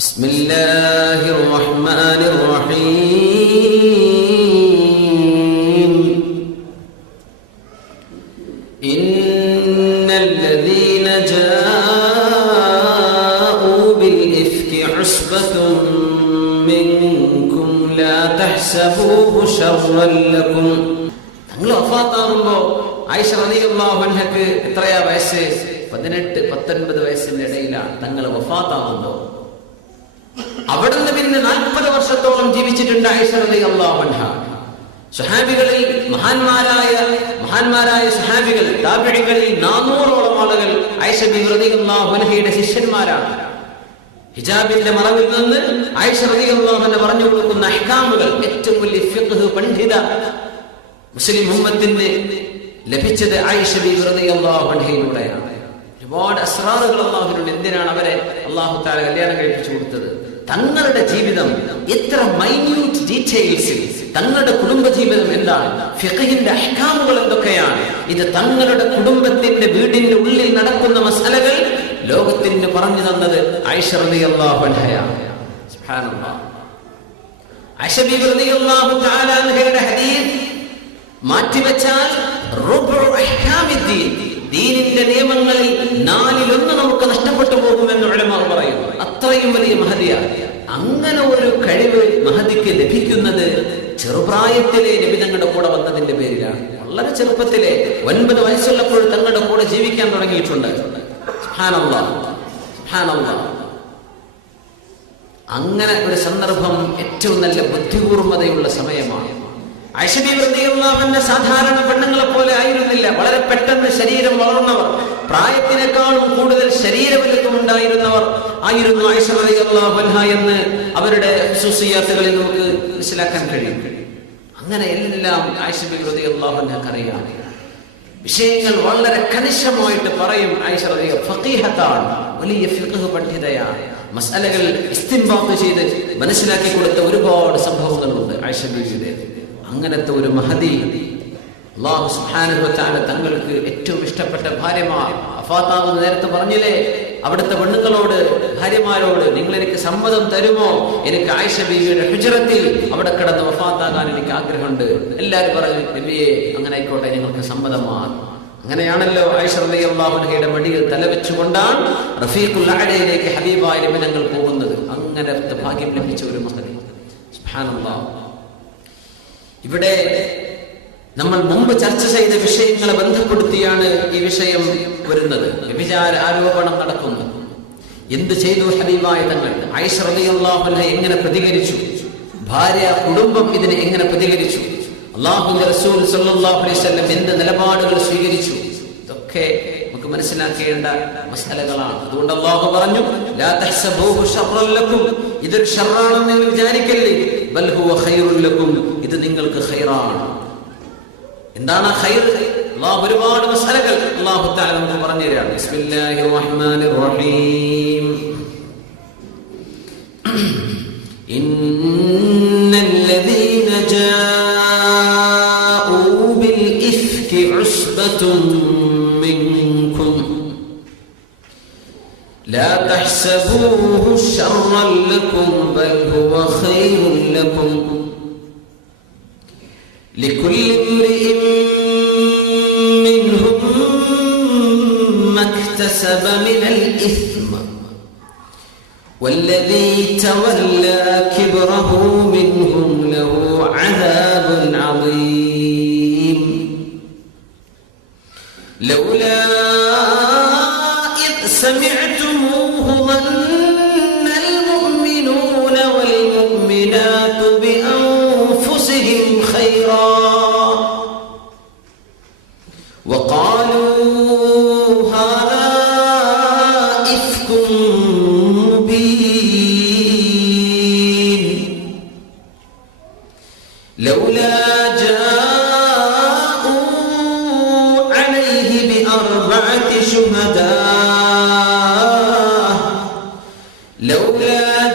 بسم الله الرحمن الرحيم إن الذين جاءوا بالإفك عصبة منكم لا تحسبوه شرا لكم നിങ്ങൾ വഫാത്താകുമ്പോ ആയിഷ റളിയല്ലാഹു അൻഹക്ക് എത്രയാ വയസ്സ് പതിനെട്ട് പത്തൊൻപത് വയസ്സിന്റെ ഇടയിലാണ് തങ്ങൾ വഫാത്താകുമ്പോൾ നിന്ന് പിന്നെ നാൽപ്പത് വർഷത്തോളം ജീവിച്ചിട്ടുണ്ട് റളിയല്ലാഹു അൻഹ. സുഹാബികളിൽ മഹാന്മാരായ മഹാന്മാരായ സുഹാബികൾ താപിഴികളിൽ നാനൂറോളം ആളുകൾ ആയിഷ ബി റളിയല്ലാഹു അൻഹയുടെ ശിഷ്യന്മാരാണ്. ഹിജാബിന്റെ മറവിൽ നിന്ന് അൻഹ പറഞ്ഞു കൊടുക്കുന്ന അഹ്കാമുകൾ ഏറ്റവും വലിയ പണ്ഡിത മുസ്ലിം മുഹമ്മദിന്റെ ലഭിച്ചത് ആയിഷ ബി റളിയല്ലാഹു അൻഹയിലൂടെയാണ്. ഒരുപാട് അസ്രാറുകൾ അള്ളാഹുവിനുണ്ട് എന്തിനാണ് അവരെ അള്ളാഹു താല കല്യാണം കഴിപ്പിച്ചു കൊടുത്തത്? തങ്ങളുടെ ജീവിതം എത്ര മൈന്യൂട്ട് ഡീറ്റെയിൽസിൽ തങ്ങളുടെ കുടുംബജീവിതം എന്താണ്? ഫിഖഹിന്റെ അഹ്കാമുകൾ എന്തൊക്കെയാണ്? ഇത് തങ്ങളുടെ കുടുംബത്തിന്റെ വീടിന്റെ ഉള്ളിൽ നടക്കുന്ന മസലകൾ ലോകത്തിന് പറഞ്ഞു തന്നത് മാറ്റിവെച്ചാൽ ദീനിന്റെ നിയമങ്ങളിൽ നാലിലൊന്ന് നമുക്ക് നഷ്ടപ്പെട്ടു പോകുമെന്ന് പറയുന്നു. അത്രയും വലിയ മഹതിയാണ് അങ്ങനെ ഒരു കഴിവ് മഹതിക്ക് ലഭിക്കുന്നത് ചെറുപ്രായത്തിലെ നബി തങ്ങളുടെ കൂടെ വന്നതിന്റെ പേരിലാണ്. വളരെ ചെറുപ്പത്തിലെ ഒൻപത് വയസ്സുള്ളപ്പോൾ തങ്ങളുടെ കൂടെ ജീവിക്കാൻ തുടങ്ങിയിട്ടുണ്ട്. അങ്ങനെ ഒരു സന്ദർഭം ഏറ്റവും നല്ല ബുദ്ധിപൂർവതയുള്ള സമയമാണ്. ഐശ്വര്യ സാധാരണ പെണ്ണുങ്ങളെ പോലെ ആയിരുന്നില്ല. വളരെ പെട്ടെന്ന് ശരീരം വളർന്നവർ. പ്രായത്തിനേക്കാളും കൂടുതൽ ശരീരവലുപ്പം ഉണ്ടായിരുന്നവർ ആയിരുന്നു ഐശ്വര്യവൻഹ എന്ന് അവരുടെ സുസിയാത്തുകളിൽ നമുക്ക് മനസ്സിലാക്കാൻ കഴിയും. അങ്ങനെ എല്ലാം ഐശ്വര്യവൃതി അള്ളാഹുനക്ക് അറിയാം. വിഷയങ്ങൾ വളരെ കണിശമായിട്ട് പറയും ഫഖീഹത്താണ് വലിയ ഫിഖ് പണ്ഡിതയാണ്. മസാലകൾ ഇസ്തിംബാത്ത് ചെയ്ത് മനസ്സിലാക്കി കൊടുത്ത ഒരുപാട് സംഭവങ്ങളുണ്ട് ഐഷ ബീവിയുടെ അങ്ങനത്തെ ഒരു മഹതി അള്ളാഹു സുബ്ഹാനഹു വതആല തങ്ങൾക്ക് ഏറ്റവും ഇഷ്ടപ്പെട്ട ഭാര്യമാർ. അഫാത്താവ് നേരത്തെ പറഞ്ഞില്ലേ? അവിടുത്തെ പെണ്ണുങ്ങളോട് ഭാര്യമാരോട് നിങ്ങൾ എനിക്ക് സമ്മതം തരുമോ? എനിക്ക് ആയിഷ ബീവിയുടെ ഹുജറത്തിൽ അവിടെ കിടന്ന് വഫാത്താകാൻ എനിക്ക് ആഗ്രഹമുണ്ട്. എല്ലാവരും പറഞ്ഞു നബിയെ അങ്ങനെ ആയിക്കോട്ടെ ഞങ്ങൾക്ക് സമ്മതമാണ് അങ്ങനെയാണല്ലോ ആയിഷ റളിയല്ലാഹുഅൻഹയുടെ മടിയിൽ തലവെച്ചുകൊണ്ടാണ് റഫീഖുൽ അഅലയിലേക്ക് ഹബീബായ നബിനങ്ങൾ പോകുന്നത്. അങ്ങനത്തെ ഭാഗ്യം ലഭിച്ച ഒരു മഹതി ഇവിടെ നമ്മൾ മുമ്പ് ചർച്ച ചെയ്ത വിഷയങ്ങളെ ബന്ധപ്പെടുത്തിയാണ് ഈ വിഷയം വരുന്നത്. വ്യഭിചാര ആരോപണം നടക്കുന്നു. എന്ത് ചെയ്തു ഹബീബായ തങ്ങൾ? അൻഹ എങ്ങനെ പ്രതികരിച്ചു? ഭാര്യ കുടുംബം ഇതിനെ എങ്ങനെ പ്രതികരിച്ചു? അള്ളാഹുന്റെ റസൂൽ സല്ലല്ലാഹു അലൈഹി വസല്ലം എന്ത് നിലപാടുകൾ സ്വീകരിച്ചു? ഇതൊക്കെ നമുക്ക് മനസ്സിലാക്കേണ്ട മസാലകളാണ്. അതുകൊണ്ട് അള്ളാഹു പറഞ്ഞു ഇതൊരു ഷർറാണെന്ന് നിങ്ങൾ വിചാരിക്കല്ലേ? ബൽ ഹുവ ഖൈറുൽ ലക്കും. ഇത് നിങ്ങൾക്ക് ഖൈറാണ്. എന്താണ് ഖൈർ അള്ളാഹു ഒരുപാട് മസാലകൾ അള്ളാഹു തആല നമുക്ക് പറഞ്ഞു തരാണ് ബിസ്മില്ലാഹിർ റഹ്മാനിർ റഹീം إن الذين جاءوا بالإفك عصبة منكم لا تحسبوه شرا لكم بل هو خير لكم لكل امرئ منهم ما اكتسب من الإثم والذي تولى كبره منهم له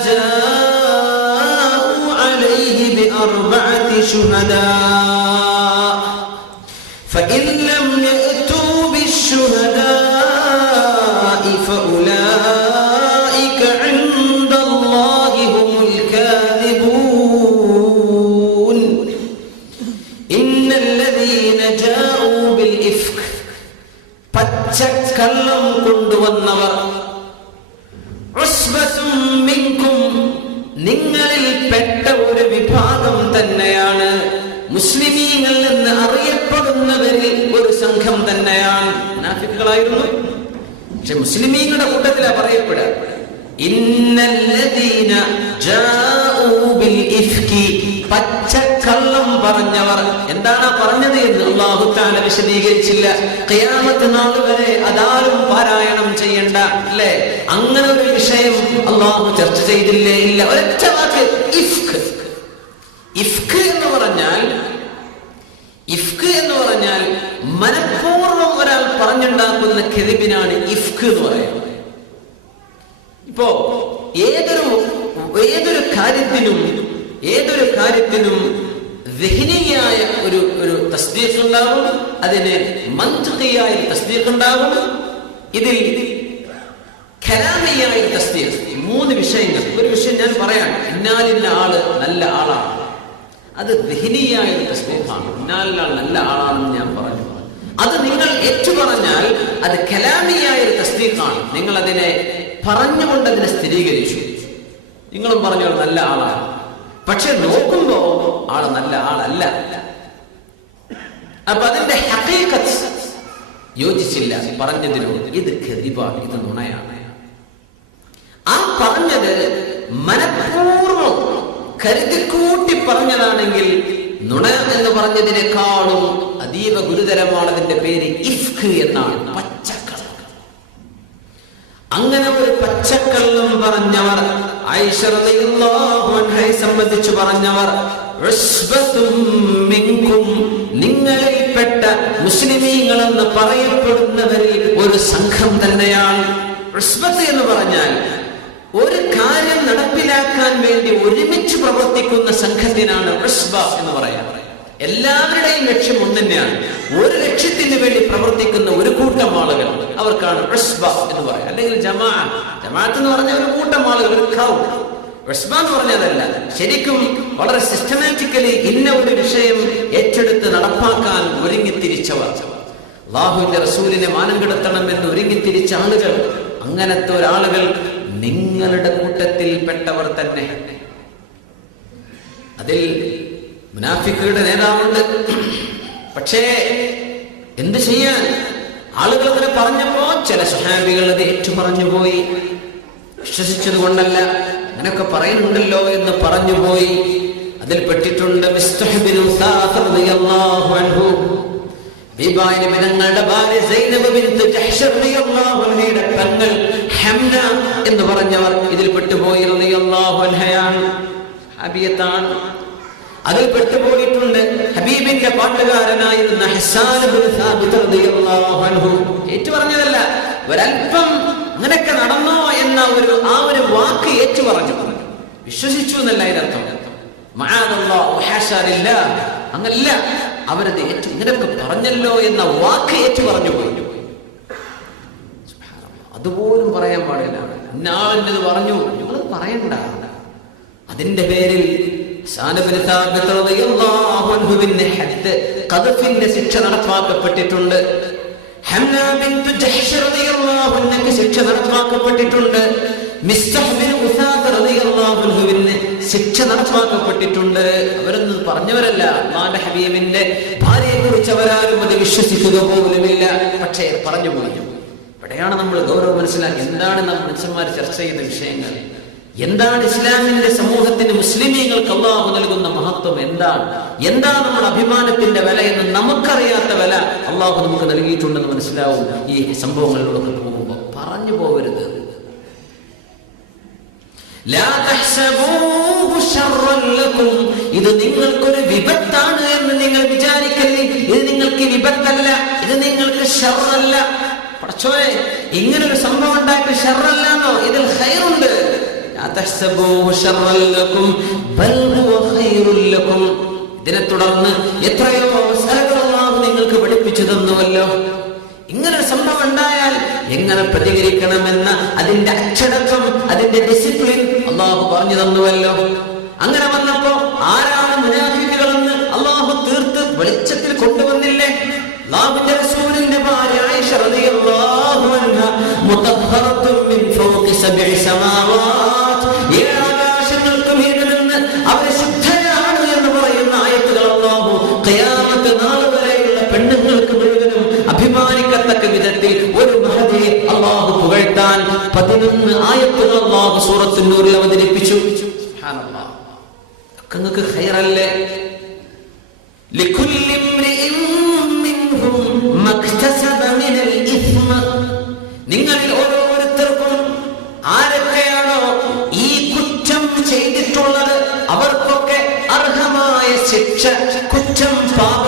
جاءوا عليه بأربعة شهداء. فإن لم يأتوا بالشهداء فأولئك عند الله هم الكاذبون. إن الذين جاءوا بالإفك പച്ചക്കള്ളം കൊണ്ടുവന്നവർ. عصبة നിങ്ങളിൽ പെട്ട ഒരു വിഭാഗം തന്നെയാണ്. മുസ്ലിമീങ്ങൾ എന്ന് അറിയപ്പെടുന്നവരിൽ ഒരു സംഘം തന്നെയാണ്. നാഫിക്കുകളായിരുന്നു. പക്ഷെ മുസ്ലിമീങ്ങളുടെ കൂട്ടത്തിലാ പറയപ്പെടുക. പച്ച ബിൽ പറഞ്ഞവർ. എന്താണ് പറഞ്ഞത് എന്ന് അള്ളാഹു താല വിശദീകരിച്ചില്ല. ഖിയാമത്ത് നാൾ വരെ അതാരും പാരായണം ചെയ്യണ്ട അല്ലേ? അങ്ങനെ ഒരു വിഷയം അള്ളാഹു ചർച്ച ചെയ്തില്ലേ? ഇല്ല. ഒരൊറ്റ വാക്ക് ഇഫ്ക് ഇഫ്ക് എന്ന് പറഞ്ഞാൽ ഇഫ്ക് എന്ന് പറഞ്ഞാൽ മനഃപൂർവം ഒരാൾ പറഞ്ഞുണ്ടാക്കുന്ന കെതിബിനാണ് ഇഫ്ക് എന്ന് പറയുന്നത്. ഇപ്പോ ഏതൊരു ഏതൊരു കാര്യത്തിനും ഏതൊരു കാര്യത്തിനും ദഹനീയായ ഒരു ഒരു തസ്ദീഖ് ഉണ്ടാകും അതിന് മന്ത്രിയായ തസ്ദീഖ് ഉണ്ടാകും ഇതിൽ ഖലാമിയായ തസ്ദീഖ്. മൂന്ന് വിഷയങ്ങൾ ഒരു വിഷയം ഞാൻ പറയാം. ഇന്നാലിന്ന ആൾ നല്ല ആളാണ്. അത് ദഹനീയായ തസ്ദീഖാണ്. ഇന്നാലിന്ന ആൾ നല്ല ആളാണെന്ന് ഞാൻ പറഞ്ഞു. അത് നിങ്ങൾ ഏറ്റു പറഞ്ഞാൽ അത് കലാമിയായ ഒരു തസ്ദീഖാണ്. നിങ്ങൾ അതിനെ പറഞ്ഞുകൊണ്ട് അതിനെ സ്ഥിരീകരിച്ചു. നിങ്ങളും പറഞ്ഞു നല്ല ആളാണ്. പക്ഷെ നോക്കുമ്പോ ആൾ നല്ല ആളല്ല. അപ്പൊ അതിന്റെ ഹക്കീക്കത്ത് യോജിച്ചില്ല. പറഞ്ഞതിനോട് ഇത് ഖദിബാണ് ഇത് നുണയാണ്. ആ പറഞ്ഞത് മനഃപൂർവം കരുതിക്കൂട്ടി പറഞ്ഞതാണെങ്കിൽ നുണ എന്ന് പറഞ്ഞതിനേക്കാളും അതീവ ഗുരുതരമാണ് അതിന്റെ പേര് ഇഫ്ഖ് എന്നാണ്. പച്ചക്കള്ളം അങ്ങനെ ഒരു പച്ചക്കള്ളം പറഞ്ഞവർ സംബന്ധിച്ച് പറഞ്ഞവർ നിങ്ങളിൽപ്പെട്ട മുസ്ലിമീങ്ങൾ എന്ന് പറയപ്പെടുന്നവരിൽ ഒരു സംഘം തന്നെയാണ്. എന്ന് പറഞ്ഞാൽ ഒരു കാര്യം നടപ്പിലാക്കാൻ വേണ്ടി ഒരുമിച്ച് പ്രവർത്തിക്കുന്ന സംഘത്തിനാണ് എന്ന് പറയാം എല്ലാവരുടെയും ലക്ഷ്യം ഒന്നു തന്നെയാണ് ഒരു ലക്ഷ്യത്തിന് വേണ്ടി പ്രവർത്തിക്കുന്ന ഒരു കൂട്ടം ആളുകൾ അവർക്കാണ് എന്ന് പറയുക അല്ലെങ്കിൽ ജമാ ജമാഅത്ത് എന്ന് പറഞ്ഞാൽ ഒരു കൂട്ടം ആളുകൾ ഒരു ക്രൗഡ് ഉസ്ബ എന്ന് പറഞ്ഞതല്ല ശരിക്കും വളരെ സിസ്റ്റമാറ്റിക്കലി ഇന്ന ഒരു വിഷയം ഏറ്റെടുത്ത് നടപ്പാക്കാൻ ഒരുങ്ങി തിരിച്ചവർ അള്ളാഹുവിന്റെ റസൂലിനെ മാനം കെടുത്തണം എന്ന് ഒരുങ്ങി തിരിച്ച ആളുകൾ അങ്ങനത്തെ ഒരാളുകൾ നിങ്ങളുടെ കൂട്ടത്തിൽ പെട്ടവർ തന്നെ. അതിൽ മുനാഫിക്കുകളുടെ നേതാവുണ്ട്. പക്ഷേ എന്ത് ചെയ്യാൻ? ആളുകൾ അങ്ങനെ പറഞ്ഞപ്പോ ചില സഹാബികൾ അത് ഏറ്റു പറഞ്ഞു പോയി വിശ്വസിച്ചത് കൊണ്ടല്ല. അങ്ങനെയൊക്കെ പറയുന്നുണ്ടല്ലോ എന്ന് പറഞ്ഞു പോയി അതിൽ പെട്ടിട്ടുണ്ട് നബിതങ്ങളുടെ ഭാര്യ എന്ന് പറഞ്ഞവർ ഇതിൽ പെട്ടുപോയി റളിയല്ലാഹു അതിൽ പെട്ടുപോയിട്ടുണ്ട് ഹബീബിന്റെ പാട്ടുകാരനായിരുന്ന ഹസ്സാൻ ബിൻ റളിയല്ലാഹു അൻഹു. ഏറ്റു പറഞ്ഞതല്ല ഒരൽപ്പം അങ്ങനെയൊക്കെ നടന്നോ എന്ന ഒരു ആ ഒരു വാക്ക് ഏറ്റു പറഞ്ഞു വിശ്വസിച്ചു എന്നല്ല അതിനർത്ഥം അങ്ങല്ല അവരത് ഏറ്റു ഇങ്ങനെയൊക്കെ പറഞ്ഞല്ലോ എന്ന വാക്ക് ഏറ്റു പറഞ്ഞു പോയി അതുപോലും പറയാൻ പാടില്ല. ഇന്നാളിന്നത് പറഞ്ഞു നിങ്ങളത് പറയണ്ട. അതിന്റെ പേരിൽ ശിക്ഷ നടപ്പാക്കപ്പെട്ടിട്ടുണ്ട്. ശിക്ഷ നടപ്പാക്കപ്പെട്ടിട്ടുണ്ട്. ശിക്ഷ നടപ്പാക്കപ്പെട്ടിട്ടുണ്ട്. അവരൊന്നും പറഞ്ഞവരല്ല. അള്ളാന്റെ ഹബീബിന്റെ ഭാര്യയെ കുറിച്ച് അവരാരും അത് വിശ്വസിക്കുക പോലുമില്ല. പക്ഷേ പറഞ്ഞു പോയി ഇവിടെയാണ് നമ്മൾ ഗൗരവം മനസ്സിലാക്കി. എന്താണ് നാം മനുഷ്യന്മാർ ചർച്ച ചെയ്ത വിഷയങ്ങൾ? എന്താണ് ഇസ്ലാമിന്റെ സമൂഹത്തിന് മുസ്ലിമീങ്ങൾക്ക് അള്ളാഹു നൽകുന്ന മഹത്വം എന്താണ്? എന്താണ് നമ്മുടെ അഭിമാനത്തിന്റെ വില എന്ന് നമുക്കറിയാത്ത വില അള്ളാഹു നമുക്ക് നൽകിയിട്ടുണ്ടെന്ന് മനസ്സിലാവും. ഈ സംഭവങ്ങളിലൂടെ പോകുമ്പോൾ പറഞ്ഞു പോകരുത്. ഇത് നിങ്ങൾക്കൊരു വിപത്താണ് എന്ന് നിങ്ങൾ വിചാരിക്കരുത് ഇത് നിങ്ങൾക്ക് വിപത്തല്ല. ഇത് നിങ്ങൾക്ക് ഷറല്ല പക്ഷേ ഇങ്ങനൊരു സംഭവം ഉണ്ടായിട്ട് ഷറല്ലാന്നോ ഇതിൽ ഖൈറുണ്ട്. ലാ തഹ്സബൂഹു ശർറൻ ലക്കും, ബൽ ഹുവ ഖൈറുൻ ലക്കും. ഇതിനെ തുടർന്ന് എത്രയോ അവസരങ്ങൾ അല്ലാഹു നിങ്ങൾക്ക് പഠിപ്പിച്ചു തന്നുവല്ലോ ഇങ്ങനെ ഒരു സംഭവം ഉണ്ടായാൽ എങ്ങനെ പ്രതികരിക്കണമെന്ന അതിന്റെ അച്ചടക്കം അതിന്റെ ഡിസിപ്ലിൻ അള്ളാഹു പറഞ്ഞു തന്നുവല്ലോ. അങ്ങനെ വന്നപ്പോ ആരാണ് മുനാഫിക്കുകളെന്ന് അള്ളാഹു തീർത്ത് വെളിച്ചത്തിൽ കൊണ്ടുവന്നില്ലേ? അള്ളാഹുവിന്റെ റസൂലിന്റെ ഭാര്യ ആയിഷ റളിയല്ലാഹു അൻഹ മുതഹറത്തുൻ മിൻ ഫൗഖി സബ്ഇ സമാവാത് ഖൈറല്ലേ لكل امرئ منهم ما اكتسب من الإثم നിങ്ങളിൽ ഓരോരുത്തർക്കും ആരൊക്കെയാണോ ഈ കുറ്റം ചെയ്തിട്ടുള്ളത് അവർക്കൊക്കെ അർഹമായ ശിക്ഷ കുറ്റം പാപം